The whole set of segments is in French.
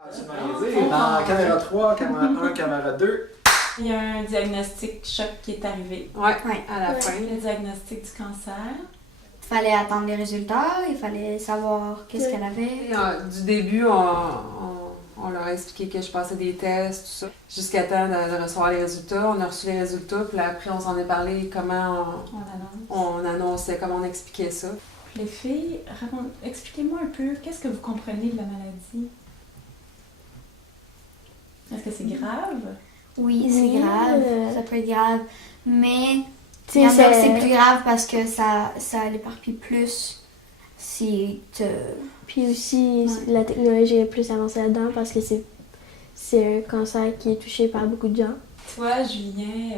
Dans caméra 3, caméra 1, caméra 2. Il y a un diagnostic choc qui est arrivé. Ouais, Ouais. à la fin. Le diagnostic du cancer. Il fallait attendre les résultats, il fallait savoir qu'est-ce qu'elle avait. Et, du début, on leur a expliqué que je passais des tests, tout ça, jusqu'à temps de recevoir les résultats. On a reçu les résultats, puis après, on s'en est parlé comment on annonçait, comment on expliquait ça. Les filles, expliquez-moi un peu, qu'est-ce que vous comprenez de la maladie? Est-ce que c'est grave? Oui, c'est Oui, grave, ça peut être grave, mais Tu il y en sais, a que c'est plus grave parce que ça l'éparpille plus si tu... Puis aussi, la technologie est plus avancée là-dedans parce que c'est un cancer qui est touché par beaucoup de gens. Toi, Julien,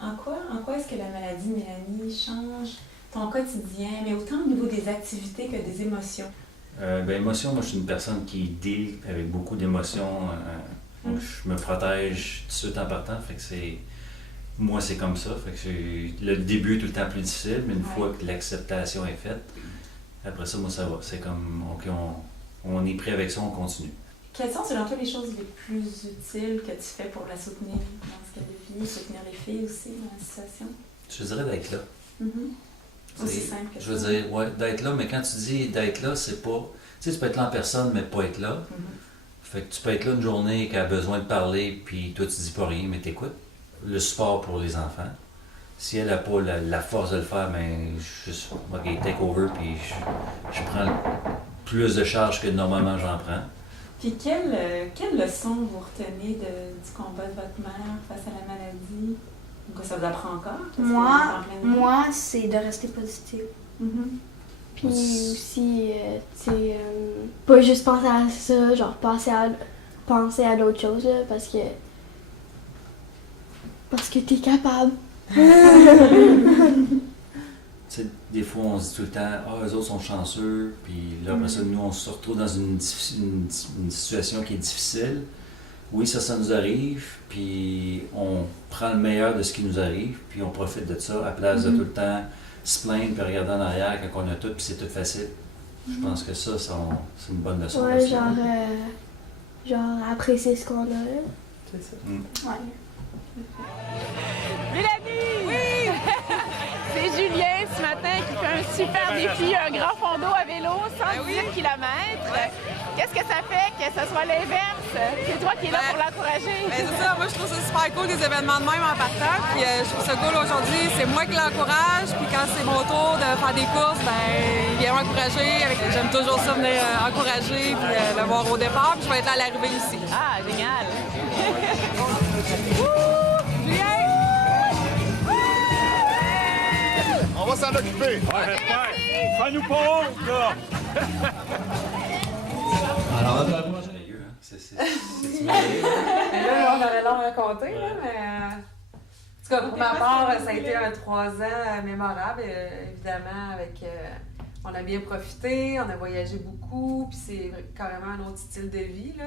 en quoi est-ce que la maladie Mélanie change ton quotidien, mais autant au niveau des activités que des émotions? Émotion, moi je suis une personne qui deal avec beaucoup d'émotions. Donc je me protège tout de suite en partant. Fait que moi c'est comme ça. Fait que le début est tout le temps plus difficile, mais une fois que l'acceptation est faite, après ça, moi ça va. C'est comme, OK, on est prêt avec ça, on continue. Quelles sont selon toi les choses les plus utiles que tu fais pour la soutenir dans ce qu'elle vit, soutenir les filles aussi dans la situation? Je dirais d'être là. Aussi simple que ça. Je veux dire, ouais, d'être là, mais quand tu dis d'être là, c'est pas... Tu sais, tu peux être là en personne, mais pas être là. Fait que tu peux être là une journée qui a besoin de parler, puis toi, tu dis pas rien, mais t'écoutes. Le support pour les enfants. Si elle n'a pas la force de le faire, ben, juste, OK, take over, puis je prends plus de charges que normalement j'en prends. Puis quelle leçon vous retenez du combat de votre mère face à la maladie? Ou que ça vous apprend encore? Moi, c'est de rester positive. Puis aussi, tu sais, pas juste penser à ça, genre penser à d'autres choses, là, parce que t'es capable. Tu sais, des fois, on se dit tout le temps, eux autres sont chanceux, puis là, après ça, nous, on se retrouve dans une situation qui est difficile. Oui, ça nous arrive, puis on prend le meilleur de ce qui nous arrive, puis on profite de ça, à place de tout le temps se plaindre puis regarder en arrière quand on a tout, puis c'est tout facile. Je pense que ça, c'est une bonne leçon. Ouais, aussi. genre apprécier ce qu'on a, là. C'est ça. Ouais. Mélanie! Oui! C'est Julien ce matin qui fait un super défi, un grand fond d'eau à vélo, 118 km. Qu'est-ce que ça fait que ce soit l'inverse? C'est toi qui es là pour l'encourager. C'est ça, moi je trouve ça super cool des événements de même en partant. Puis je trouve ça cool aujourd'hui, c'est moi qui l'encourage. Puis quand c'est mon tour de faire des courses, il vient m'encourager. J'aime toujours ça venir encourager puis le voir au départ. Puis je vais être là à l'arrivée aussi. Ah, génial! On va s'en occuper. Ouais, j'espère. Fais-nous pas honte, là. Alors, c'est merveilleux. Là, on aurait l'en raconter, là, mais... En tout cas, pour ma part, ça a été un 3 ans mémorable, évidemment, avec... on a bien profité, on a voyagé beaucoup, puis c'est carrément un autre style de vie, là.